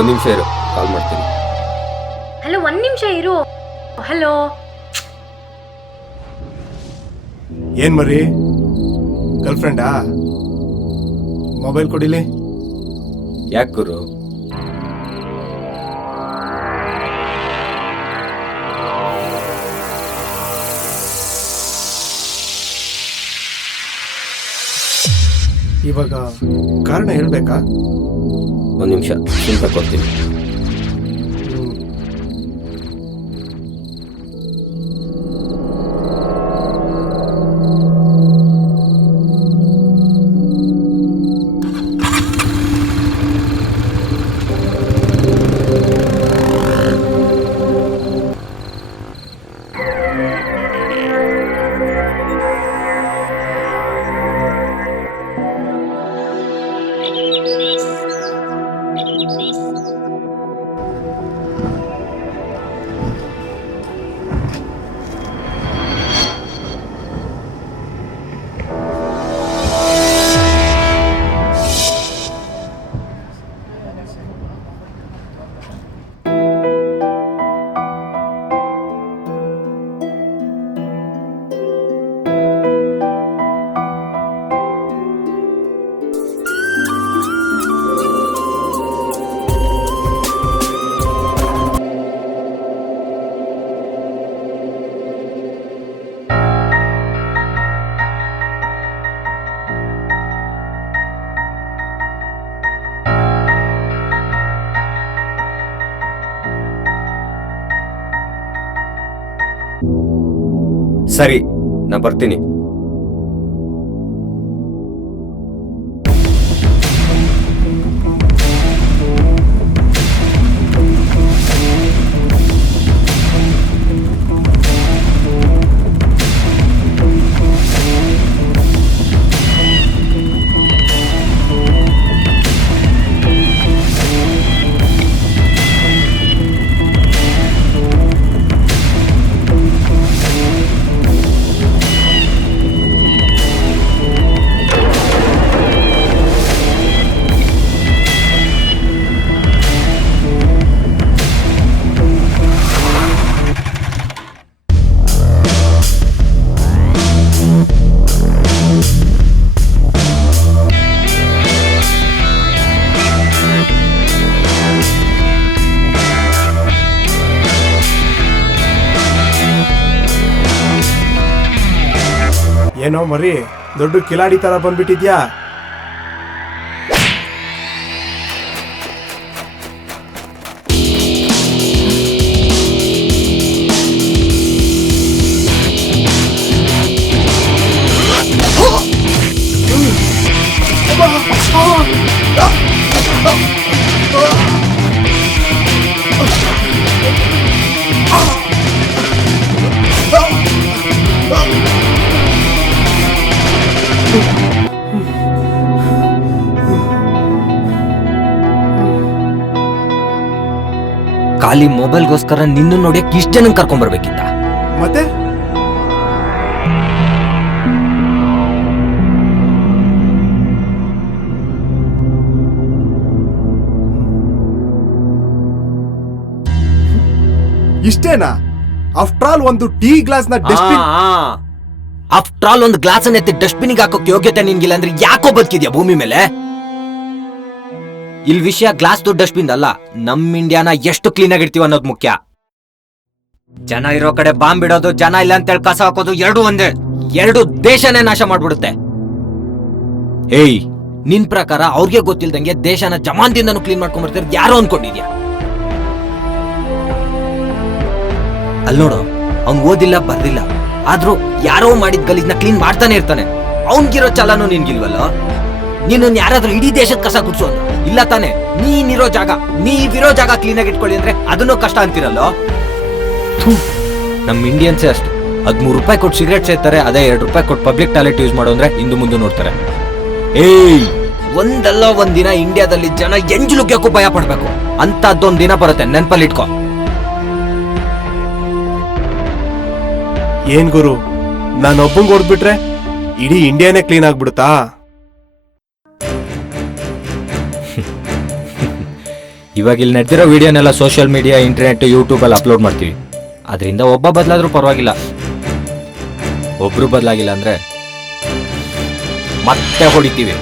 ಒಂದು ನಿಮಿಷ ಇರು, ಕಾಲ್ ಮಾಡ್ತೀನಿ. ಹಲೋ, ಒಂದು ನಿಮಿಷ ಇರು. ಹಲೋ. ಏನ್ ಮರಿ, ಗರ್ಲ್ ಫ್ರೆಂಡಾ? ಮೊಬೈಲ್ ಕೊಡಿಲಿ. ಯಾಕೆ ಗುರು? ಇವಾಗ ಕಾರಣ ಹೇಳ್ಬೇಕಾ? ಒಂದು ನಿಮಿಷ ಚಿಂತೆ ಕೊಡ್ತೀನಿ. ಸರಿ, ನಾ ಬರ್ತೀನಿ. ಏನೋ ಮರಿ, ದೊಡ್ಡ ಕಿಲಾಡಿ ತರ ಬಂದ್ಬಿಟ್ಟಿದ್ಯಾ. ಖಾಲಿ ಮೊಬೈಲ್ಗೋಸ್ಕರ ನಿನ್ನ ನೋಡಿಯಕ್ಕೆ ಇಷ್ಟ ಜನ ಕರ್ಕೊಂಡ್ಬರ್ಬೇಕಿತ್ತ? ಮತ್ತೆ ಇಷ್ಟೇನಾ? ಆಫ್ಟರ್ ಆಲ್ ಒಂದು ಟೀ ಗ್ಲಾಸ್ ನ ಡಸ್ಟ್ಬಿನ್. ಆಫ್ಟರ್ ಆಲ್ ಒಂದು ಗ್ಲಾಸ್ ಅನ್ನ ಎತ್ತಿ ಡಸ್ಟ್ಬಿನ್ ಹಾಕೋಕ್ ಯೋಗ್ಯತೆ ನಿನ್ಗಿಲ್ಲ ಅಂದ್ರೆ ಯಾಕೋ ಬದುಕಿದ್ಯಾ ಭೂಮಿ ಮೇಲೆ? ಇಲ್ಲಿ ವಿಷಯ ಗ್ಲಾಸ್ ಡಸ್ಟ್ಬಿನ್ ಅಲ್ಲ, ನಮ್ ಇಂಡಿಯಾನ ಎಷ್ಟು ಕ್ಲೀನ್ ಆಗಿರ್ತೀವಿ ಅನ್ನೋದು ಮುಖ್ಯ. ಜನ ಇರೋ ಕಡೆ ಬಾಂಬ್ ಬಿಡೋದು, ಜನ ಇಲ್ಲ ಅಂತೇಳಿ ಕಸ ಹಾಕೋದು ಎರಡು ಒಂದೇ. ಎರಡು ದೇಶನೇ ನಾಶ ಮಾಡ್ಬಿಡುತ್ತೆ. ಏಯ್, ನಿನ್ ಪ್ರಕಾರ ಅವ್ರಿಗೆ ಗೊತ್ತಿಲ್ದಂಗೆ ದೇಶನ ಜಮಾನ್ದಿಂದನೂ ಕ್ಲೀನ್ ಮಾಡ್ಕೊಂಡ್ ಬರ್ತಿರೋದು ಯಾರೋ ಅನ್ಕೊಂಡಿದ್ಯಾ? ಅಲ್ ನೋಡು, ಅವ್ನ್ ಓದಿಲ್ಲ ಬರ್ದಿಲ್ಲ, ಆದ್ರೂ ಯಾರೋ ಮಾಡಿದ ಗಲೀಜ್ನ ಕ್ಲೀನ್ ಮಾಡ್ತಾನೆ ಇರ್ತಾನೆ. ಅವ್ನ್ಗಿರೋ ಚಾಲನೂ ನಿನ್ಗಿಲ್ವಲ್ಲ? ನೀನು ಯಾರಾದ್ರೂ ಇಡೀ ದೇಶದ ಕಸ ಗುಡ್ಸು ಅಂತ ಇಲ್ಲ ತಾನೆ? ನೀವಿರೋ ಜಾಗ ಕ್ಲೀನ್ ಆಗಿ ಇಟ್ಕೊಳ್ಳಿ ಅಂದ್ರೆ ಅದನ್ನೂ ಕಷ್ಟ ಅಂತಿರಲ್ಲೋ. ನಮ್ ಇಂಡಿಯನ್ಸೇ ಅಷ್ಟು, 13 ರೂಪಾಯಿ ಕೊಟ್ಟು ಸಿಗರೇಟ್ ಸೇರ್ತಾರೆ, ಅದೇ 2 ರೂಪಾಯಿ ಕೊಟ್ಟು ಪಬ್ಲಿಕ್ ಟಾಯ್ಲೆಟ್ ಯೂಸ್ ಮಾಡೋ ಅಂದ್ರೆ ಹಿಂದೆ ಮುಂದೆ ನೋಡ್ತಾರೆ. ಏಯ್, ಒಂದಲ್ಲ ಒಂದಿನ ಇಂಡಿಯಾದಲ್ಲಿ ಜನ ಎಂಜುಲುಗ್ಯಕ್ಕೂ ಭಯ ಪಡ್ಬೇಕು. ಅಂತದ್ದೊಂದ್ ದಿನ ಬರುತ್ತೆ, ನೆನ್ಪಲ್ಲಿ ಇಟ್ಕೋ. ಏನ್ ಗುರು, ನಾನೊಬ್ಬಂಗ್ ಹೊಡ್ಬಿಟ್ರೆ ಇಡೀ ಇಂಡಿಯಾನೇ ಕ್ಲೀನ್ ಆಗ್ಬಿಡುತ್ತಾ? ಇವಾಗ ಇಲ್ಲಿ ನಡೆದಿರೋ ವಿಡಿಯೋನೆಲ್ಲ ಸೋಷಿಯಲ್ ಮೀಡಿಯಾ, ಇಂಟರ್ನೆಟ್, ಯೂಟ್ಯೂಬ್ ಅಲ್ಲಿ ಅಪ್ಲೋಡ್ ಮಾಡ್ತೀವಿ. ಅದರಿಂದ ಒಬ್ಬ ಬದಲಾದ್ರೂ ಪರವಾಗಿಲ್ಲ, ಒಬ್ರು ಬದಲಾಗಿಲ್ಲ ಅಂದ್ರೆ ಮತ್ತೆ ಹೊಡಿತೀವಿ.